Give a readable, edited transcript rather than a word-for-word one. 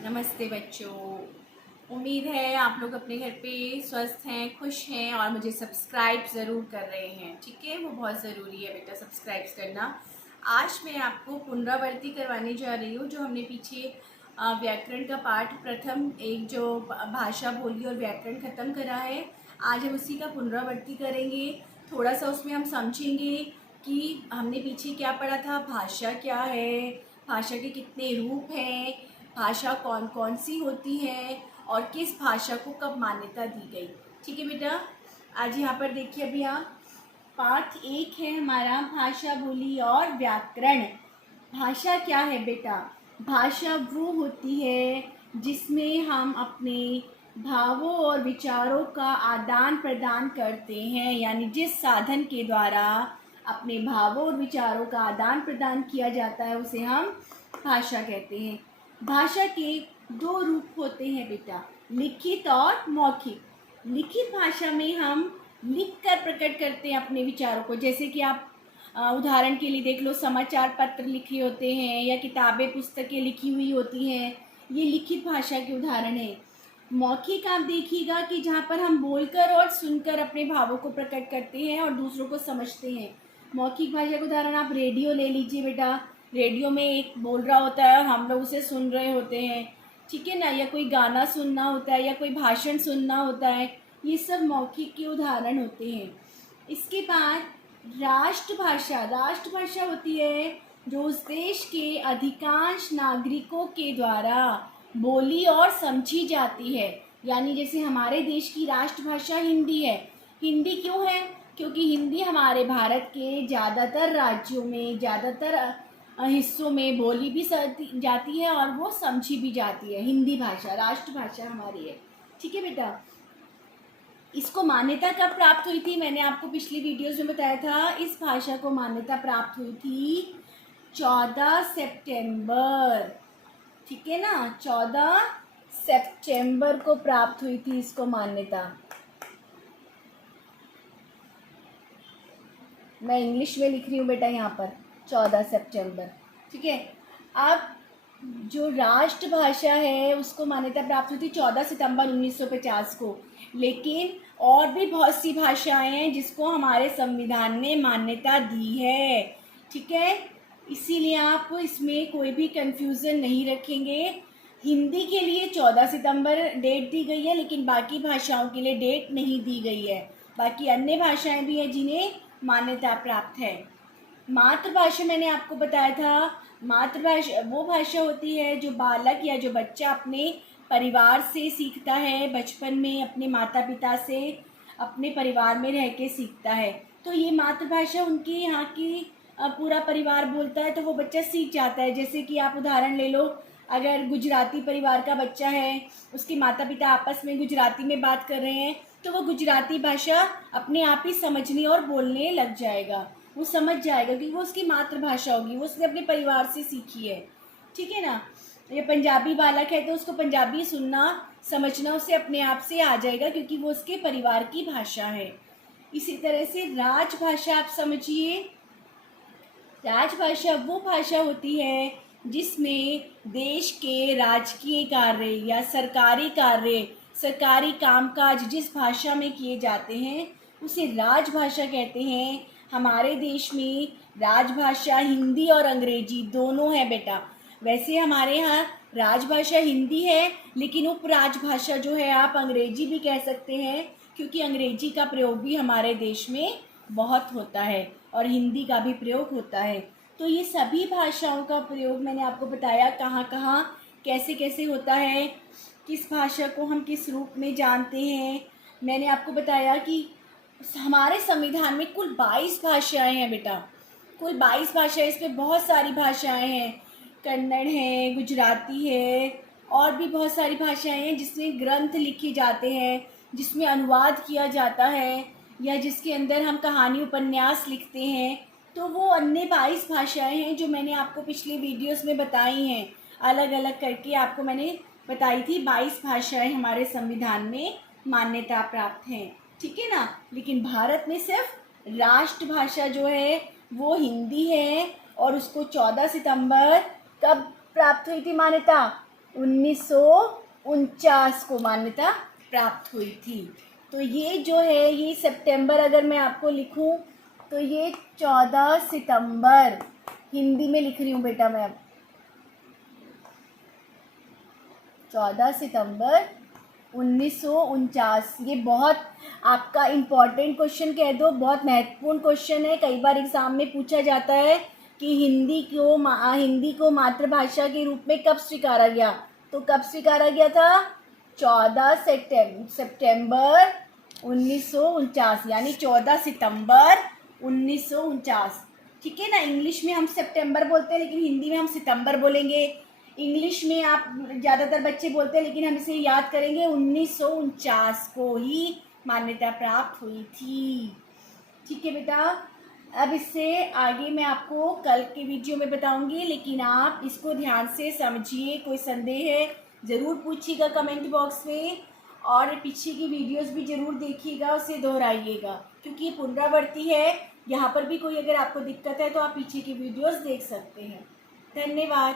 नमस्ते बच्चों। उम्मीद है आप लोग अपने घर पे स्वस्थ हैं, खुश हैं और मुझे सब्सक्राइब ज़रूर कर रहे हैं। ठीक है, वो बहुत ज़रूरी है बेटा सब्सक्राइब करना। आज मैं आपको पुनरावृत्ति करवाने जा रही हूँ। जो हमने पीछे व्याकरण का पाठ प्रथम एक जो भाषा बोली और व्याकरण ख़त्म करा है, आज हम उसी का पुनरावृत्ति करेंगे। थोड़ा सा उसमें हम समझेंगे कि हमने पीछे क्या पढ़ा था, भाषा क्या है, भाषा के कितने रूप हैं, भाषा कौन कौन सी होती है और किस भाषा को कब मान्यता दी गई। ठीक है बेटा, आज यहाँ पर देखिए अभी आप पाठ 1 है हमारा, भाषा बोली और व्याकरण। भाषा क्या है बेटा? भाषा वो होती है जिसमें हम अपने भावों और विचारों का आदान प्रदान करते हैं, यानी जिस साधन के द्वारा अपने भावों और विचारों का आदान प्रदान किया जाता है उसे हम भाषा कहते हैं। भाषा के 2 रूप होते हैं बेटा, लिखित और मौखिक। लिखित भाषा में हम लिख कर प्रकट करते हैं अपने विचारों को, जैसे कि आप उदाहरण के लिए देख लो, समाचार पत्र लिखे होते हैं या किताबें पुस्तकें लिखी हुई होती हैं, ये लिखित भाषा के उदाहरण हैं। मौखिक आप देखिएगा कि जहाँ पर हम बोलकर और सुनकर अपने भावों को प्रकट करते हैं और दूसरों को समझते हैं। मौखिक भाषा का उदाहरण आप रेडियो ले लीजिए बेटा। रेडियो में एक बोल रहा होता है और हम लोग उसे सुन रहे होते हैं, ठीक है ना, या कोई गाना सुनना होता है या कोई भाषण सुनना होता है, ये सब मौखिक के उदाहरण होते हैं। इसके बाद राष्ट्रभाषा। राष्ट्रभाषा होती है जो उस देश के अधिकांश नागरिकों के द्वारा बोली और समझी जाती है, यानी जैसे हमारे देश की राष्ट्रभाषा हिंदी है। हिंदी क्यों है? क्योंकि हिंदी हमारे भारत के ज़्यादातर राज्यों में, ज़्यादातर हिस्सों में बोली भी जाती है और वो समझी भी जाती है। हिंदी भाषा राष्ट्रभाषा हमारी है। ठीक है बेटा, इसको मान्यता कब प्राप्त हुई थी? मैंने आपको पिछली वीडियोस में बताया था, इस भाषा को मान्यता प्राप्त हुई थी 14 सितंबर। ठीक है ना, 14 सितंबर को प्राप्त हुई थी इसको मान्यता। मैं इंग्लिश में लिख रही हूँ बेटा यहाँ पर 14 सितंबर। ठीक है, अब जो राष्ट्रभाषा है उसको मान्यता प्राप्त हुई थी 14 सितंबर 1950 को, लेकिन और भी बहुत सी भाषाएं हैं जिसको हमारे संविधान ने मान्यता दी है। ठीक है, इसीलिए आप इसमें कोई भी कंफ्यूजन नहीं रखेंगे। हिंदी के लिए 14 सितंबर डेट दी गई है, लेकिन बाकी भाषाओं के लिए डेट नहीं दी गई है। बाकी अन्य भाषाएं भी हैं जिन्हें मान्यता प्राप्त है। मातृभाषा मैंने आपको बताया था, मातृभाषा वो भाषा होती है जो बालक या जो बच्चा अपने परिवार से सीखता है, बचपन में अपने माता पिता से अपने परिवार में रह के सीखता है। तो ये मातृभाषा उनकी यहाँ की पूरा परिवार बोलता है तो वो बच्चा सीख जाता है। जैसे कि आप उदाहरण ले लो, अगर गुजराती परिवार का बच्चा है, उसके माता पिता आपस में गुजराती में बात कर रहे हैं, तो वो गुजराती भाषा अपने आप ही समझने और बोलने लग जाएगा, वो समझ जाएगा क्योंकि वो उसकी मातृभाषा होगी, वो उसने अपने परिवार से सीखी है। ठीक है ना, ये पंजाबी बालक है तो उसको पंजाबी सुनना समझना उसे अपने आप से आ जाएगा क्योंकि वो उसके परिवार की भाषा है। इसी तरह से राजभाषा आप समझिए। राजभाषा वो भाषा होती है जिसमें देश के राजकीय कार्य या सरकारी कार्य, सरकारी कामकाज जिस भाषा में किए जाते हैं उसे राजभाषा कहते हैं। हमारे देश में राजभाषा हिंदी और अंग्रेजी दोनों है बेटा। वैसे हमारे यहाँ राजभाषा हिंदी है, लेकिन उपराजभाषा जो है आप अंग्रेजी भी कह सकते हैं, क्योंकि अंग्रेजी का प्रयोग भी हमारे देश में बहुत होता है और हिंदी का भी प्रयोग होता है। तो ये सभी भाषाओं का प्रयोग मैंने आपको बताया कहाँ कहाँ कैसे कैसे होता है, किस भाषा को हम किस रूप में जानते हैं। मैंने आपको बताया कि हमारे संविधान में कुल 22 भाषाएं हैं बेटा, कुल 22 भाषाएं। इसमें बहुत सारी भाषाएं हैं, कन्नड़ है, गुजराती है और भी बहुत सारी भाषाएं हैं जिसमें ग्रंथ लिखे जाते हैं, जिसमें अनुवाद किया जाता है या जिसके अंदर हम कहानी उपन्यास लिखते हैं। तो वो अन्य 22 भाषाएं हैं जो मैंने आपको पिछले वीडियोस में बताई हैं, अलग अलग करके आपको मैंने बताई थी। 22 भाषाएं हमारे संविधान में मान्यता प्राप्त हैं। ठीक है ना, लेकिन भारत में सिर्फ राष्ट्रभाषा जो है वो हिंदी है और उसको 14 सितंबर कब प्राप्त हुई थी मान्यता? 1949 को मान्यता प्राप्त हुई थी। तो ये जो है ये सितंबर अगर मैं आपको लिखूं तो ये 14 सितंबर हिंदी में लिख रही हूँ बेटा मैं अब 14 सितंबर 1949। ये बहुत आपका इम्पॉर्टेंट क्वेश्चन कह दो, बहुत महत्वपूर्ण क्वेश्चन है। कई बार एग्जाम में पूछा जाता है कि हिंदी को मातृभाषा के रूप में कब स्वीकारा गया, तो कब स्वीकारा गया था? 14 सितंबर 1949, यानी 14 सितंबर 1949। ठीक है ना। इंग्लिश में हम सितंबर बोलते हैं लेकिन हिंदी में हम सितंबर बोलेंगे। इंग्लिश में आप ज़्यादातर बच्चे बोलते हैं लेकिन हम इसे याद करेंगे 1949 को ही मान्यता प्राप्त हुई थी। ठीक है बेटा। अब इससे आगे मैं आपको कल के वीडियो में बताऊंगी, लेकिन आप इसको ध्यान से समझिए। कोई संदेह है ज़रूर पूछिएगा कमेंट बॉक्स में, और पीछे की वीडियोस भी ज़रूर देखिएगा, उसे दोहराइएगा, क्योंकि ये पुनरावृत्ति है। यहाँ पर भी कोई अगर आपको दिक्कत है तो आप पीछे की वीडियोस देख सकते हैं। धन्यवाद।